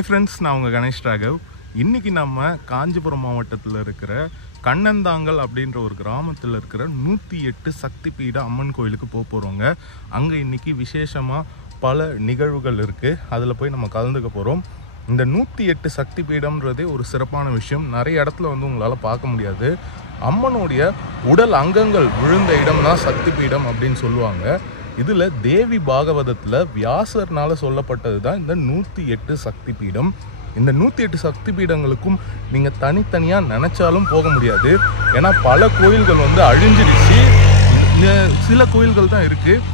Hi friends, நான் உங்க கணேஷ் ராகவ். இன்னைக்கு நம்ம காஞ்சிபுரம் மாவட்டத்தில் இருக்கிற கண்ணந்தாங்கல் அப்படின்ற ஒரு கிராமத்தில் இருக்கிற 108 சக்தி பீட அம்மன் கோயிலுக்கு போகிறோங்க. அங்கே இன்னைக்கு விசேஷமாக பல நிகழ்வுகள் இருக்குது. அதில் போய் நம்ம கலந்துக்க போகிறோம். இந்த 108 சக்தி பீடம்ன்றதே ஒரு சிறப்பான விஷயம். நிறைய இடத்துல உங்களால் பார்க்க முடியாது. அம்மனுடைய உடல் அங்கங்கள் விழுந்த இடம் தான் சக்தி பீடம் அப்படின்னு சொல்லுவாங்க. இதில் தேவி பாகவதத்தில் வியாசர்னால சொல்லப்பட்டது தான் இந்த 108 சக்தி பீடம். இந்த 108 சக்தி பீடங்களுக்கும் நீங்கள் தனித்தனியாக நினச்சாலும் போக முடியாது. ஏன்னா பல கோயில்கள் அழிஞ்சிடுச்சு. சில கோயில்கள் தான் இருக்குது.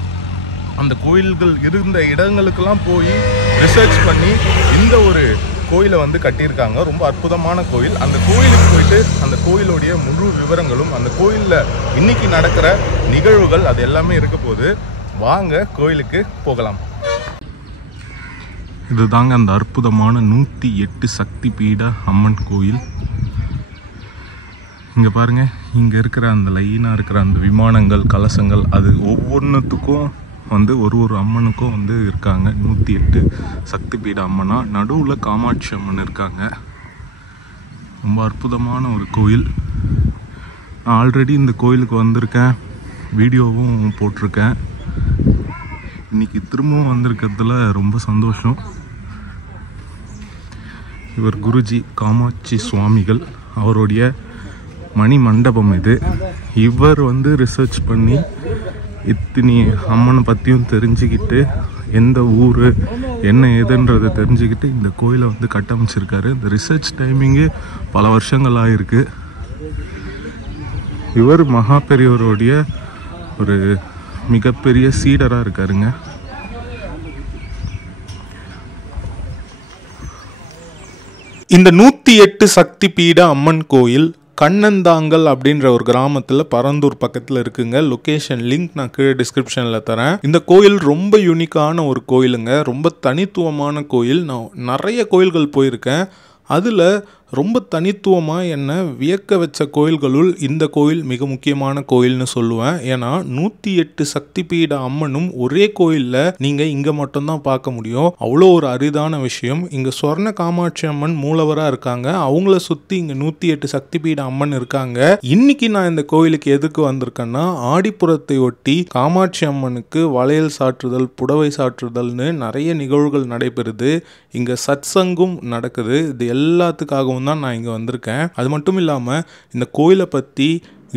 அந்த கோயில்கள் இருந்த இடங்களுக்கெல்லாம் போய் ரிசர்ச் பண்ணி இந்த ஒரு கோயிலை கட்டியிருக்காங்க. ரொம்ப அற்புதமான கோயில். அந்த கோயிலுக்கு போயிட்டு அந்த கோயிலுடைய முழு விவரங்களும், அந்த கோயிலில் இன்னைக்கு நடக்கிற நிகழ்வுகள் அது எல்லாமே இருக்க போகுது. வாங்க கோயிலுக்கு போகலாம். இதுதாங்க அந்த அற்புதமான 108 சக்தி பீட அம்மன் கோயில். இங்கே பாருங்க, இங்கே இருக்கிற அந்த லைனாக இருக்கிற அந்த விமானங்கள், கலசங்கள், அது ஒவ்வொன்றுத்துக்கும் ஒரு அம்மனுக்கும் இருக்காங்க. 108 சக்தி பீட அம்மனா. நடுவில் காமாட்சி அம்மன் இருக்காங்க. ரொம்ப அற்புதமான ஒரு கோயில். நான் ஆல்ரெடி இந்த கோயிலுக்கு வந்திருக்கேன், வீடியோவும் போட்டிருக்கேன். இன்னைக்கு திரும்பவும் வந்திருக்கிறதுல ரொம்ப சந்தோஷம். இவர் குருஜி காமாட்சி சுவாமிகள், அவருடைய மணி மண்டபம் இது. இவர் ரிசர்ச் பண்ணி இத்தனி அம்மனை பற்றியும் தெரிஞ்சுக்கிட்டு, எந்த ஊர் என்ன ஏதுன்றதை தெரிஞ்சுக்கிட்டு இந்த கோயிலை கட்டமைச்சிருக்காரு. இந்த ரிசர்ச் டைமிங்கு பல வருஷங்கள் ஆகிருக்கு. இவர் மகா பெரியவருடைய ஒரு மிகப்பெரிய சீடராக இருக்காருங்க. இந்த 108 சக்தி பீட அம்மன் கோயில் கண்ணந்தாங்கல் அப்படின்ற ஒரு கிராமத்தில் பரந்தூர் பக்கத்தில் இருக்குங்க. லொக்கேஷன் லிங்க் நான் கீழே டிஸ்கிரிப்ஷனில் தரேன். இந்த கோயில் ரொம்ப யூனிக்கான ஒரு கோயிலுங்க. ரொம்ப தனித்துவமான கோயில். நான் நிறைய கோயில்கள் போயிருக்கேன். அதில் ரொம்ப தனித்துவமாக என்னை வியக்க வச்ச கோயில்களுள் இந்த கோயில் மிக முக்கியமான கோயில்னு சொல்லுவேன். ஏன்னா 108 சக்தி பீட அம்மனும் ஒரே கோயிலில் நீங்கள் இங்கே மட்டும்தான் பார்க்க முடியும். அவ்வளோ ஒரு அரிதான விஷயம். இங்கே சொர்ண காமாட்சி அம்மன் மூலவராக இருக்காங்க. அவங்கள சுற்றி இங்கே 108 சக்தி பீட அம்மன் இருக்காங்க. இன்னைக்கு நான் இந்த கோயிலுக்கு எதுக்கு வந்திருக்கேன்னா, ஆடிப்புறத்தை ஒட்டி காமாட்சி அம்மனுக்கு வளையல் சாற்றுதல், புடவை சாற்றுதல்னு நிறைய நிகழ்வுகள் நடைபெறுது. இங்கே சத்சங்கும் நடக்குது. இது எல்லாத்துக்காகவும் தான் நான் இங்கே வந்திருக்கேன். அது மட்டும் இல்லாமல் இந்த கோயிலை பற்றி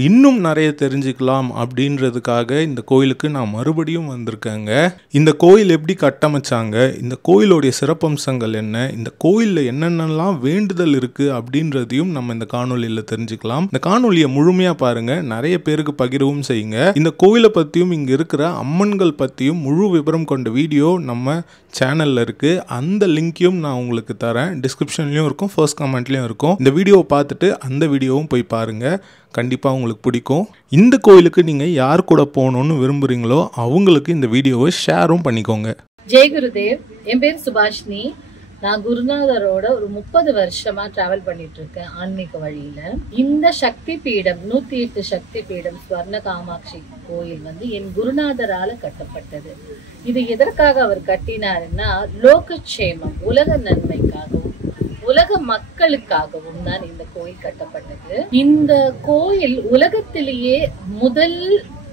இன்னும் நிறைய தெரிஞ்சுக்கலாம் அப்படின்றதுக்காக இந்த கோயிலுக்கு நான் மறுபடியும் வந்திருக்கேங்க. இந்த கோயில் எப்படி கட்டமைச்சாங்க, இந்த கோயிலுடைய சிறப்பம்சங்கள் என்ன, இந்த கோயிலில் என்னென்னலாம் வேண்டுதல் இருக்குது அப்படின்றதையும் நம்ம இந்த காணொலியில் தெரிஞ்சுக்கலாம். இந்த காணொலியை முழுமையாக பாருங்கள், நிறைய பேருக்கு பகிரவும் செய்யுங்க. இந்த கோயிலை பற்றியும் இங்கே இருக்கிற அம்மன்கள் பற்றியும் முழு விவரம் கொண்ட வீடியோ நம்ம சேனலில் இருக்குது. அந்த லிங்க்கையும் நான் உங்களுக்கு தரேன். டிஸ்கிரிப்ஷன்லையும் இருக்கும், ஃபர்ஸ்ட் கமெண்ட்லையும் இருக்கும். இந்த வீடியோவை பார்த்துட்டு அந்த வீடியோவும் போய் பாருங்கள். கண்டிப்பாக உங்களுக்கு பிடிக்கும். இந்த கோயிலுக்கு நீங்கள் யார் கூட போகணுன்னு விரும்புகிறீங்களோ அவங்களுக்கு இந்த வீடியோவை ஷேரும் பண்ணிக்கோங்க. ஜெய் குருதேவ். என் பேர் சுபாஷினி. நான் குருநாதரோட ஒரு 30 வருஷமா டிராவல் பண்ணிட்டு இருக்கேன் ஆன்மீக வழியில. இந்த சக்தி பீடம் 108 சக்தி பீடம் ஸ்வர்ண காமாட்சி கோயில் என் குருநாதரால கட்டப்பட்டது. இது எதற்காக அவர் கட்டினாருன்னா, லோகக்ஷேமம், உலக நன்மைக்காகவும் உலக மக்களுக்காகவும் தான் இந்த கோயில் கட்டப்பட்டது. இந்த கோயில் உலகத்திலேயே முதல்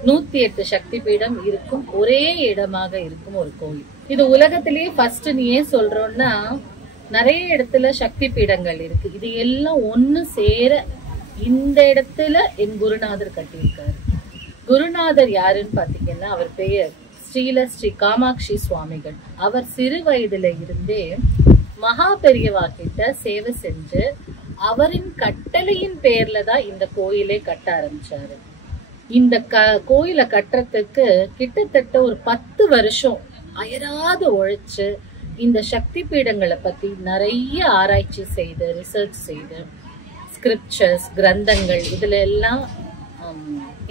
108 சக்தி பீடம் இருக்கும் ஒரே இடமாக இருக்கும் ஒரு கோயில். இது உலகத்திலேயே ஃபர்ஸ்ட் ஏன் சொல்றோம்னா, நிறைய இடத்துல சக்தி பீடங்கள் இருக்கு. இது எல்லாம் ஒண்ணு சேர இந்த இடத்துல என் குருநாதர் கட்டியிருக்காரு. குருநாதர் யாருன்னு பாத்தீங்கன்னா, அவர் பெயர் ஸ்ரீ காமாட்சி சுவாமிகள். அவர் சிறு வயதுல இருந்தே மகா பெரியவா கிட்ட சேவை செஞ்சு அவரின் கட்டளையின் பேர்ல தான் இந்த கோயிலே கட்ட ஆரம்பிச்சாரு. இந்த கோயிலை கட்டுறதுக்கு கிட்டத்தட்ட ஒரு 10 வருஷம் அயராது உழைச்சு இந்த சக்தி பீடங்களை பத்தி நிறைய ஆராய்ச்சி செய்து, ரிசர்ச் செய்து, ஸ்கிரிப்சர்ஸ், கிரந்தங்கள், இதுல எல்லாம்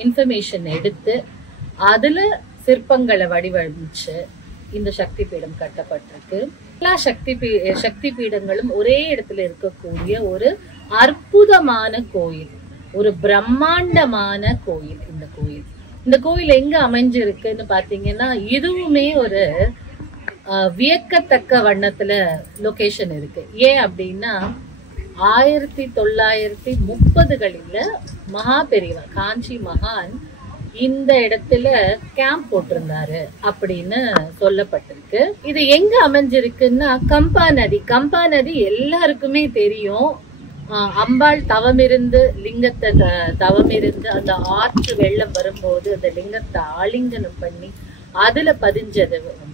இன்ஃபர்மேஷன் எடுத்து அதுல சிற்பங்களை வடிவமைச்சு இந்த சக்தி பீடம் கட்டப்பட்டிருக்கு. எல்லா சக்தி பீடங்களும் ஒரே இடத்துல இருக்கக்கூடிய ஒரு அற்புதமான கோயில், ஒரு பிரம்மாண்டமான கோயில். இந்த கோயில் எங்க அமைஞ்சிருக்குன்னு பாத்தீங்கன்னா, இதுவுமே ஒரு வியக்கத்தக்க வண்ணத்துல லொகேஷன் இருக்கு. ஏன் அப்படின்னா 1930களில் மகா பெரியவா காஞ்சி மகான் இந்த இடத்துல கேம்ப் போட்டிருந்தாரு அப்படின்னு சொல்லப்பட்டிருக்கு. இது எங்க அமைஞ்சிருக்குன்னா கம்பா நதி எல்லாருக்குமே தெரியும். அம்பாள் தவமிருந்து லிங்கத்தை தவமிருந்து அந்த ஆற்று வெள்ளம் வரும்போது அந்த லிங்கத்தை ஆலிங்கனம் பண்ணி அதுல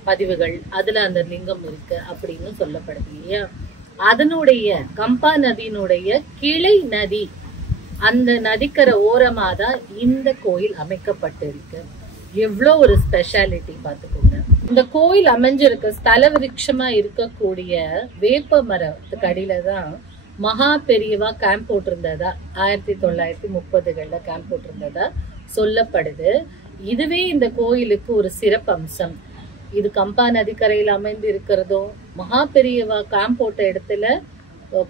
பதிவுகள் அதுல அந்த லிங்கம் இருக்கு அப்படின்னு சொல்லப்படுது இல்லையா. அதனுடைய கம்பா நதியினுடைய கிளை நதி, அந்த நதிக்கரை ஓரமா தான் இந்த கோயில் அமைக்கப்பட்டிருக்கு. எவ்வளோ ஒரு ஸ்பெஷாலிட்டி பார்த்துக்கோங்க. இந்த கோயில் அமைஞ்சிருக்க ஸ்தல விருட்சமா இருக்கக்கூடிய வேப்ப மரத்துக்கு அடியில தான் மகா பெரியவா கேம்ப் போட்டிருந்ததா 1930களில் கேம்ப் போட்டிருந்ததா சொல்லப்படுது. இதுவே இந்த கோயிலுக்கு ஒரு சிறப்பு அம்சம். இது கம்பா நதிக்கரையில் அமைந்து இருக்கிறதும் மகா பெரியவா கேம்ப் போட்ட இடத்துல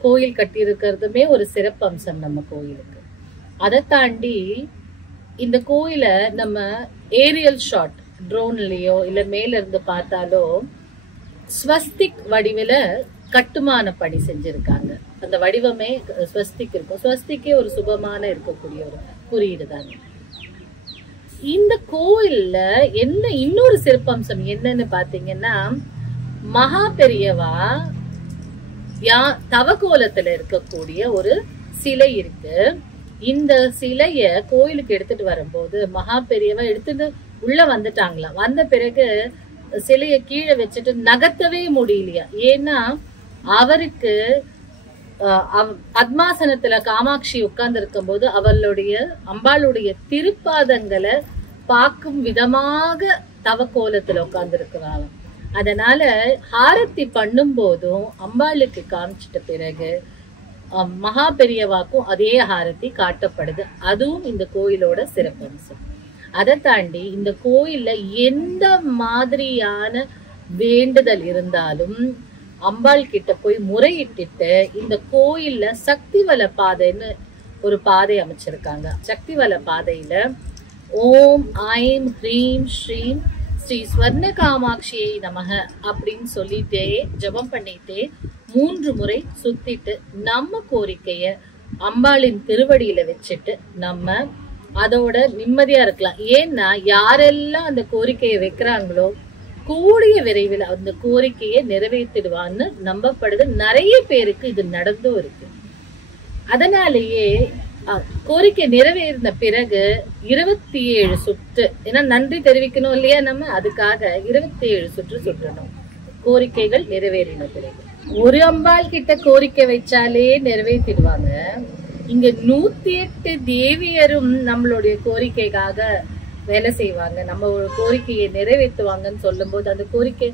கோயில் கட்டி இருக்கிறதுமே ஒரு சிறப்பு அம்சம் நம்ம கோயிலுக்கு. அதை தாண்டி இந்த கோயிலை நம்ம ஏரியல் ஷாட் ட்ரோன்லயோ இல்ல மேல இருந்து பார்த்தாலோ ஸ்வஸ்திக் வடிவில கட்டுமான பணி செஞ்சிருக்காங்க. அந்த வடிவமே ஸ்வஸ்திக் இருக்கும். ஸ்வஸ்திக்கே ஒரு சுபமான இருக்கக்கூடிய ஒரு குறியீடு தாங்க. இந்த கோயில்ல என்ன இன்னொரு சிறப்பம்சம் என்னன்னு பாத்தீங்கன்னா, மகா பெரியவா தவக்கோலத்துல இருக்கக்கூடிய ஒரு சிலை இருக்கு. இந்த சிலைய கோயிலுக்கு எடுத்துட்டு வரும்போது மகா பெரியவா எடுத்துட்டு உள்ள வந்துட்டாங்களாம். வந்த பிறகு சிலைய கீழே வச்சுட்டு நகர்த்தவே முடியலையா. ஏன்னா அவருக்கு பத்மாசனத்துல காமாட்சி உட்கார்ந்து இருக்கும் போது அவளுடைய அம்பாளுடைய திருப்பாதங்களை பார்க்கும் விதமாக தவக்கோலத்துல உட்கார்ந்து இருக்கிறாளாம். அதனால ஹாரத்தி பண்ணும் போதும் அம்பாளுக்கு காமிச்சிட்ட பிறகு மகா பெரியவாக்கும் அதே ஹாரத்தி காட்டப்படுது. அதுவும் இந்த கோயிலோட சிறப்பம்சம். அதை தாண்டி இந்த கோயில்ல எந்த மாதிரியான வேண்டுதல் இருந்தாலும் அம்பாள் கிட்ட போய் முறையிட்டு இந்த கோயில்ல சக்திவல பாதைன்னு ஒரு பாதை அமைச்சிருக்காங்க. சக்திவல பாதையில ஓம் ஐம் ஹ்ரீம் ஸ்ரீம் ஸ்ரீ ஸ்வர்ண காமாட்சியை நமக அப்படின்னு சொல்லிட்டே ஜபம் பண்ணிட்டே 3 முறை சுத்திட்டு நம்ம கோரிக்கைய அம்பாளின் திருவடியில வச்சுட்டு நம்ம அதோட நிம்மதியா இருக்கலாம். ஏன்னா யாரெல்லாம் அந்த கோரிக்கையை வைக்கிறாங்களோ கூடிய விரைவில் அந்த கோரிக்கையை நிறைவேற்றிடுவான்னு நம்பப்படுது. நிறைய பேருக்கு இது நடந்தும் இருக்கு. அதனாலேயே கோரிக்கை நிறைவேறின பிறகு 27 சுற்று, ஏன்னா நன்றி தெரிவிக்கணும் இல்லையா நம்ம, அதுக்காக 27 சுற்று சுற்றணும் கோரிக்கைகள் நிறைவேறின பிறகு. ஒரு அம்பாள் கிட்ட கோரிக்கை வச்சாலே நிறைவேற்றிடுவாங்க. இங்க 108 தேவியரும் நம்மளுடைய கோரிக்கைக்காக வேலை செய்வாங்க. நம்ம ஒரு கோரிக்கையை நிறைவேற்றுவாங்கன்னு சொல்லும் போது அந்த கோரிக்கை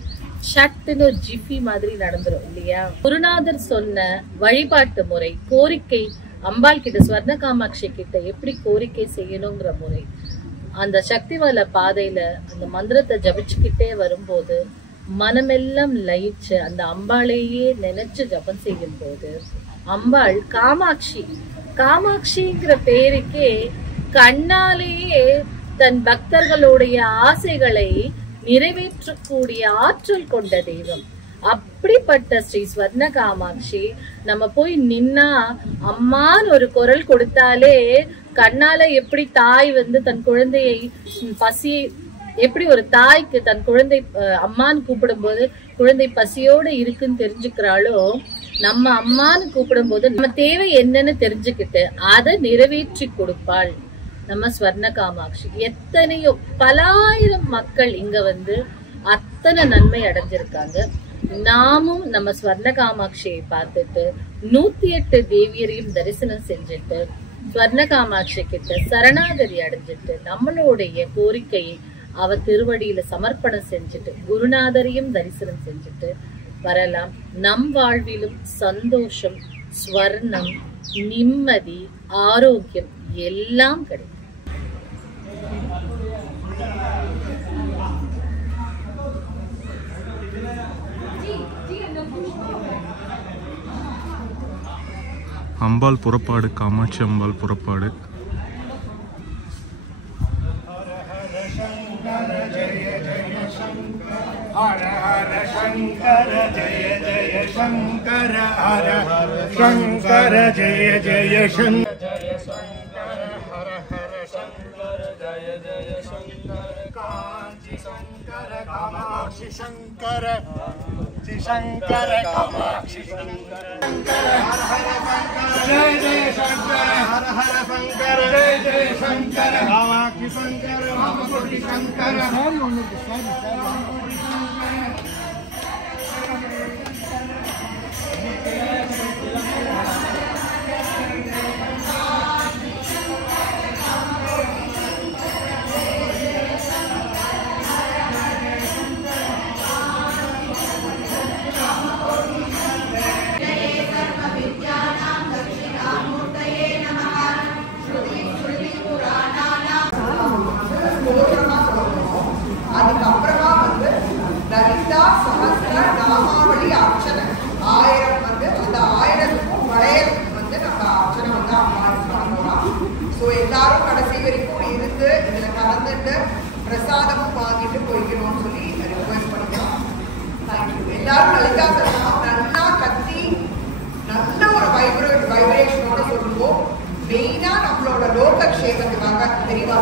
சட்டுன்னு ஒரு ஜிஃபி மாதிரி நடந்துரும் இல்லையா. குருநாதர் சொன்ன வழிபாட்டு முறை, கோரிக்கை அம்பாள் கிட்ட ஸ்வர்ண காமாட்சி கிட்ட எப்படி கோரிக்கை செய்யணுங்கிற முறை, அந்த சக்திவல பாதையில அந்த மந்திரத்தை ஜபிச்சுக்கிட்டே வரும்போது மனமெல்லாம் லயிச்சு அந்த அம்பாளையே நினைச்சு ஜபம் செய்யும் போது அம்பாள் காமாட்சிங்கிற பேருக்கே கண்ணாலேயே தன் பக்தர்களுடைய ஆசைகளை நிறைவேற்றக்கூடிய ஆற்றல் கொண்ட தெய்வம். அப்படிப்பட்ட ஸ்ரீ ஸ்வர்ண காமாட்சி நம்ம போய் நின்னா அம்மான்னு ஒரு குரல் கொடுத்தாலே கண்ணால எப்படி தாய் தன் குழந்தையை பசியை எப்படி ஒரு தாய்க்கு தன் குழந்தை அம்மான்னு கூப்பிடும் போது குழந்தை பசியோட இருக்குன்னு தெரிஞ்சுக்கிறாளோ, நம்ம அம்மான்னு கூப்பிடும் போது நம்ம தேவை என்னன்னு தெரிஞ்சுக்கிட்டு அதை நிறைவேற்றி கொடுப்பாள் நம்ம ஸ்வர்ண காமாட்சி. எத்தனையோ பலாயிரம் மக்கள் இங்க அத்தனை நன்மை அடைஞ்சிருக்காங்க. நாமும் நம்ம ஸ்வர்ண காமாட்சியை பார்த்துட்டு 108 தேவியரையும் தரிசனம் செஞ்சுட்டு ஸ்வர்ண காமாட்சி கிட்ட சரணாகதி அடைஞ்சிட்டு நம்மளுடைய கோரிக்கையை அவ திருவடியில சமர்ப்பணம் செஞ்சுட்டு குருநாதரையும் தரிசனம் செஞ்சுட்டு வரலாம். நம் வாழ்விலும் சந்தோஷம், ஸ்வர்ணம், நிம்மதி, ஆரோக்கியம் எல்லாம் கிடைக்கும். அம்பாள் புறப்பாடு, காமாட்சி அம்பாள் புறப்பாடு. ஹர ஹர शंकर हर हर शंकर जय जय शंकर जय शंकर हर हर शंकर जय जय शंकर कांची शंकर कामाक्षी शंकर शंकर कामाक्षी शंकर हर हर शंकर जय जय शंकर हर हर शंकर जय जय शंकर कामाक्षी शंकर कामकोटि शंकर அதுக்கப்புறமா வந்து லலிதா சஹஸ்ர நாமாவளி அர்ச்சனை 1000 வந்து அந்த 1000க்கும் வளையலுக்கு வந்து நம்ம அர்ச்சனை வந்து அம்மாவுக்கு பண்ணலாம். ஸோ எல்லாரும் கடைசி வரைக்கும் இருந்து இதில் கலந்துட்டு பிரசாதமும் வாங்கிட்டு போய்க்கணும்னு சொல்லி ரிக்வெஸ்ட் பண்ணிக்கலாம். தேங்க்யூ. எல்லாரும் லலிதா சஹஸ்ரம் நல்லா கத்தி நல்ல ஒரு வைப்ரேஷனோட சொல்லுவோம். மெயினாக நம்மளோட லோகக்ஷேமத்துக்காக தெரியுமா?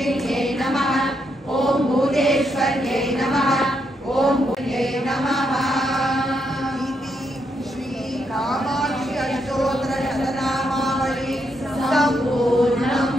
भूमिन्यै नमः ॐ भूतेश्वर्यै नमः ॐ भूयै नमः श्री कामाक्षी अष्टोत्तर शतनामावली सम्पूर्णम्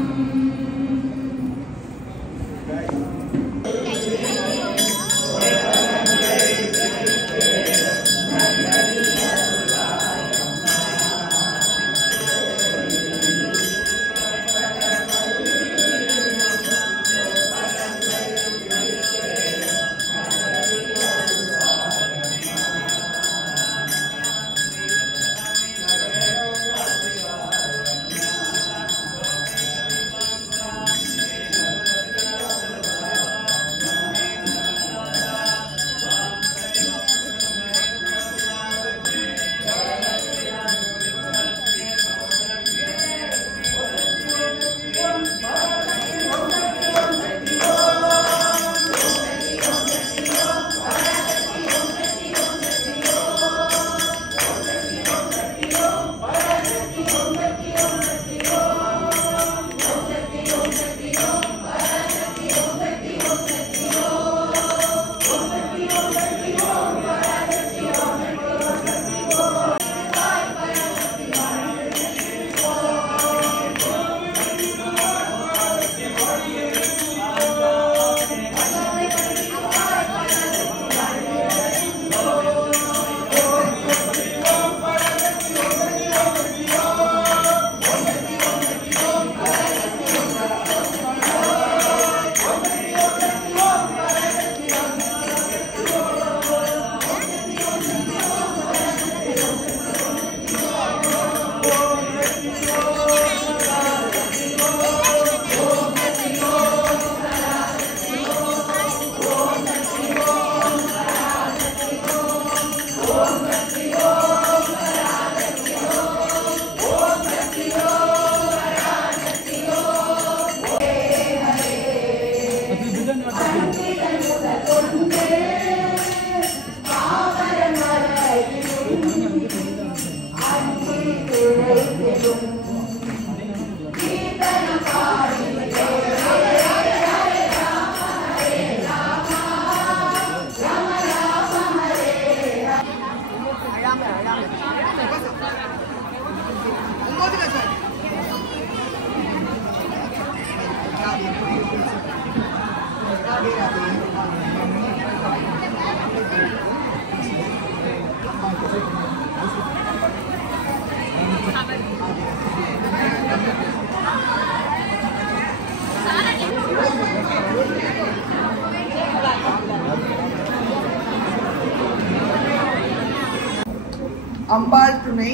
அம்பாள் துணை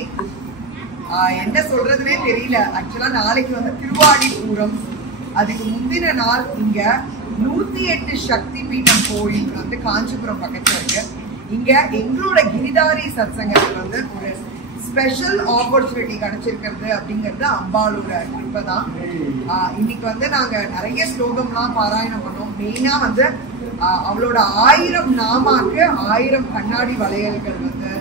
என்ன சொல்றதுனே தெரியல. ஆக்சுவலா நாளைக்கு வந்து திருவாடிபூரம், அதுக்கு முந்தின நாள் இங்க 108 சக்தி பீடம் கோயில் வந்து காஞ்சிபுரம் பக்கத்துல இருக்கு. இங்க எங்களோட கிரிதாரி சத்சங்கத்துக்கு வந்து ஒரு ஸ்பெஷல் ஆப்பர்ச்சுனிட்டி கிடைச்சிருக்கிறது அப்படிங்கிறது அம்பாளோட கிருபை தான். இன்னைக்கு வந்து நாங்க நிறைய ஸ்லோகம்லாம் பாராயணம் பண்ணோம். மெயினா வந்து அவளோட 1000 நாமாக்கு 1000 கண்ணாடி வளையல்கள் வந்து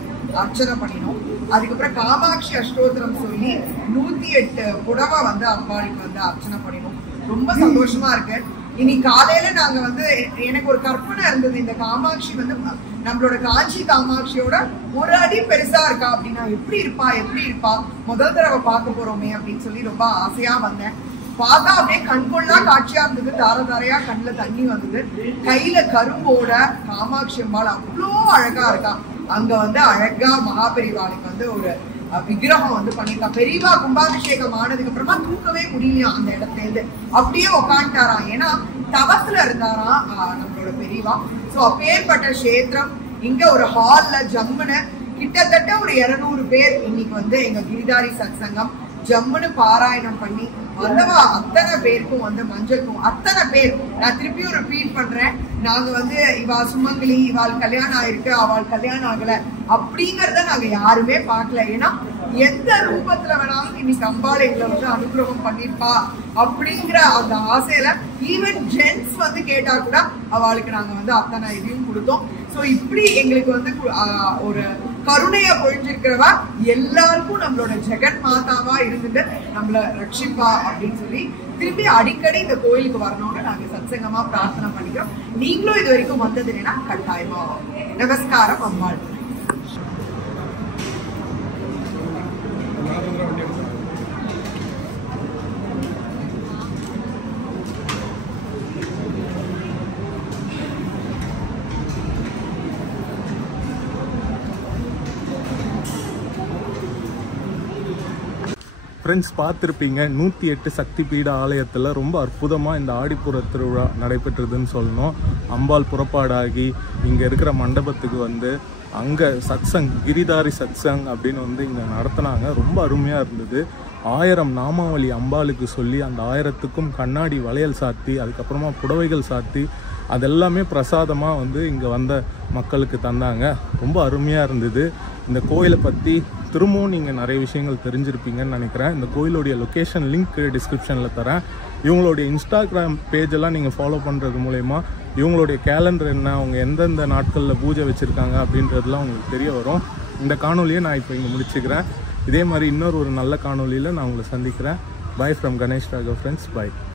அர்ச்சனை பண்ணினோம். அதுக்கப்புறம் காமாட்சி அஷ்டோத்திரம் சொல்லி 108 புடவை வந்து அம்பாளுக்கு வந்து அர்ச்சனை பண்ணினோம். ரொம்ப சந்தோஷமா இருக்கு. இன்னைக்கு காலையில நாங்க வந்து எனக்கு ஒரு கற்பனை இருந்தது, இந்த காமாட்சி வந்து நம்மளோட காஞ்சி காமாட்சியோட ஒரு அடி பெருசா இருக்கா அப்படின்னா எப்படி இருப்பா முதல் தடவை பார்க்க போறோமே அப்படின்னு சொல்லி ரொம்ப ஆசையா வந்தேன். பார்த்தா அப்படியே கண்கொள்ளா காட்சியா இருந்தது. தாரையா கண்ணுல தண்ணி வந்தது. கையில கரும்போட காமாட்சி அம்பாள் அவ்வளோ அழகா இருக்கா. அங்க வந்து அழகா மகாபெரிவாளுக்கு வந்து ஒரு விக்கிரகம் வந்து பண்ணிருக்கா. பெரியவா கும்பாபிஷேகம் ஆனதுக்கு அப்புறமா தூக்கவே முடியலையா அந்த இடத்துல இருந்து, அப்படியே உட்காந்துட்டாராம். ஏன்னா தவத்துல இருந்தாராம் நம்மளோட பெரியவா. சோ அப்பேற்பட்ட கஷேத்திரம். இங்க ஒரு ஹால்ல ஜம்முன்னு கிட்டத்தட்ட ஒரு 200 பேர் இன்னைக்கு வந்து எங்க கிரிதாரி சத்சங்கம் ஜம்முன்னு பாராயணம் பண்ணி வந்தவா அத்தனை பேருக்கும் வந்து மஞ்சளுக்கும் அத்தனை பேர். நான் திருப்பியும் ரிப்பீட் பண்றேன், நாங்க வந்து இவா சுமங்கலி, இவாள் கல்யாணம் ஆயிருக்கு, அவள் கல்யாணம் ஆகல அப்படிங்கறத நாங்க யாருமே பார்க்கல. ஏன்னா எந்த ரூபத்துல வேணாலும் இன்னைக்கு அம்பாள் எங்களை வந்து அனுகிரகம் பண்ணிருப்பா அப்படிங்கிற அந்த ஆசையில ஈவன் ஜென்ஸ் வந்து கேட்டா கூட அவளுக்கு நாங்க வந்து அத்தனை இதையும் கொடுத்தோம். ஸோ இப்படி எங்களுக்கு வந்து ஒரு கருணைய பொழிஞ்சிருக்கிறவா எல்லாருக்கும் நம்மளோட ஜெகன் மாதாவா இருந்துட்டு நம்மள ரட்சிப்பா அப்படின்னு சொல்லி திருப்பி அடிக்கடி இந்த கோயிலுக்கு வரணும்னு நாங்க சத்சங்கமா பிரார்த்தனை பண்ணிக்கிறோம். நீங்களும் இது வரைக்கும் வந்தது இல்லைன்னா கட்டாயமா நமஸ்காரம் அம்மாள். ஃப்ரெண்ட்ஸ், பார்த்துருப்பீங்க 108 சக்தி பீட ஆலயத்தில் ரொம்ப அற்புதமாக இந்த ஆடிப்புற திருவிழா நடைபெற்றதுன்னு சொல்லணும். அம்பாள் புறப்பாடாகி இங்கே இருக்கிற மண்டபத்துக்கு வந்து அங்கே சத்சங், கிரிதாரி சத்சங் அப்படின்னு வந்து இங்கே நடத்தினாங்க. ரொம்ப அருமையாக இருந்தது. 1000 நாமாவளி அம்பாளுக்கு சொல்லி அந்த 1000த்துக்கும் கண்ணாடி வளையல் சாத்தி, அதுக்கப்புறமா புடவைகள் சாத்தி, அதெல்லாமே பிரசாதமாக வந்து இங்கே வந்த மக்களுக்கு தந்தாங்க. ரொம்ப அருமையாக இருந்தது. இந்த கோயிலை பற்றி திரும்பவும் நீங்கள் நிறைய விஷயங்கள் தெரிஞ்சிருப்பீங்கன்னு நினைக்கிறேன். இந்த கோயிலுடைய லொக்கேஷன் லிங்க் டிஸ்கிரிப்ஷனில் தரேன். இவங்களுடைய இன்ஸ்டாகிராம் பேஜெல்லாம் நீங்கள் ஃபாலோ பண்ணுறது மூலயமா இவங்களுடைய கேலண்டர் என்ன, அவங்க எந்தெந்த நாட்களில் பூஜை வச்சுருக்காங்க அப்படின்றதுலாம் உங்களுக்கு தெரிய வரும். இந்த காணொலியை நான் இப்போ இங்கே முடிச்சுக்கிறேன். இதே மாதிரி இன்னொரு நல்ல காணொலியில் நான் உங்களை சந்திக்கிறேன். Bye from Ganesh Raghav friends. By.